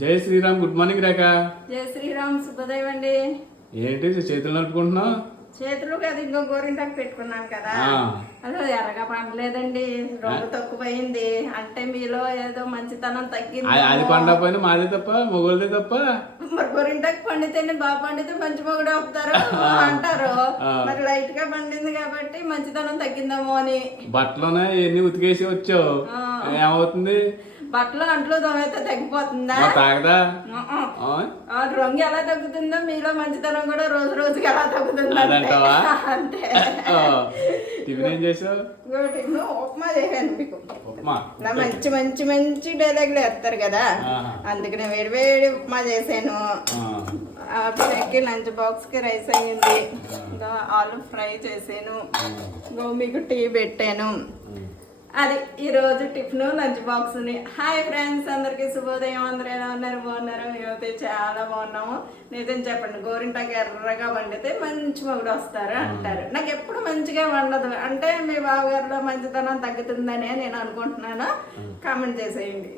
జై Sriram. Good morning రేఖ. జై శ్రీరామ్. శుభోదయం అండి. ఏంటి చేతులు నడుపుకుంటున్నావు? చేతులు కదా ఇంకో గోరింటాకు పెట్టుకున్నాను కదా, అసలు ఎర్రగా పండలేదండి. రంగు తక్కువైంది. అంటే మీలో ఏదో మంచితనం తగ్గింది. అది పండకపోయినా మాదే తప్ప మొగోళ్ళదే తప్ప. మరి గోరింటాకు పండితేనే బాగా పండితే మంచి మొగుడు అవుతారు అంటారు. మరి లైట్ గా పండింది కాబట్టి మంచితనం తగ్గిందేమో అని. బట్టలోనే ఎన్ని ఉతికేసి వచ్చావు, ఏమవుతుంది? బట్టలు అంట్లో దోమైతే తగ్గిపోతుందా? తాగదా? రంగు ఎలా తగ్గుతుందో మీలో మంచితనం కూడా రోజు రోజుకి ఎలా తగ్గుతుందో అంతే. టిఫిన్ ఏం చేసావు? ఉప్మా చేశాను మీకు. మంచి మంచి మంచి డైలాగులు వేస్తారు కదా, అందుకనే వేడి వేడి ఉప్మా చేశాను. పిల్లకి లంచ్ బాక్స్ కి రైస్ అయ్యింది. ఇంకా ఆలు ఫ్రై చేసాను. మీకు టీ పెట్టాను. అది ఈరోజు టిఫిన్ లంచ్ బాక్స్ని. హాయ్ ఫ్రెండ్స్, అందరికీ శుభోదయం. అందరూ ఎలా ఉన్నారు? బాగున్నారు? మేమైతే చాలా బాగున్నాము. నిజం చెప్పండి, గోరింటాకు ఎర్రగా వండితే మంచి మొగుడు వస్తారు అంటారు. నాకు ఎప్పుడు మంచిగా వండదు. అంటే మీ బావగారిలో మంచితనం తగ్గుతుందనే నేను అనుకుంటున్నాను. కామెంట్ చేసేయండి.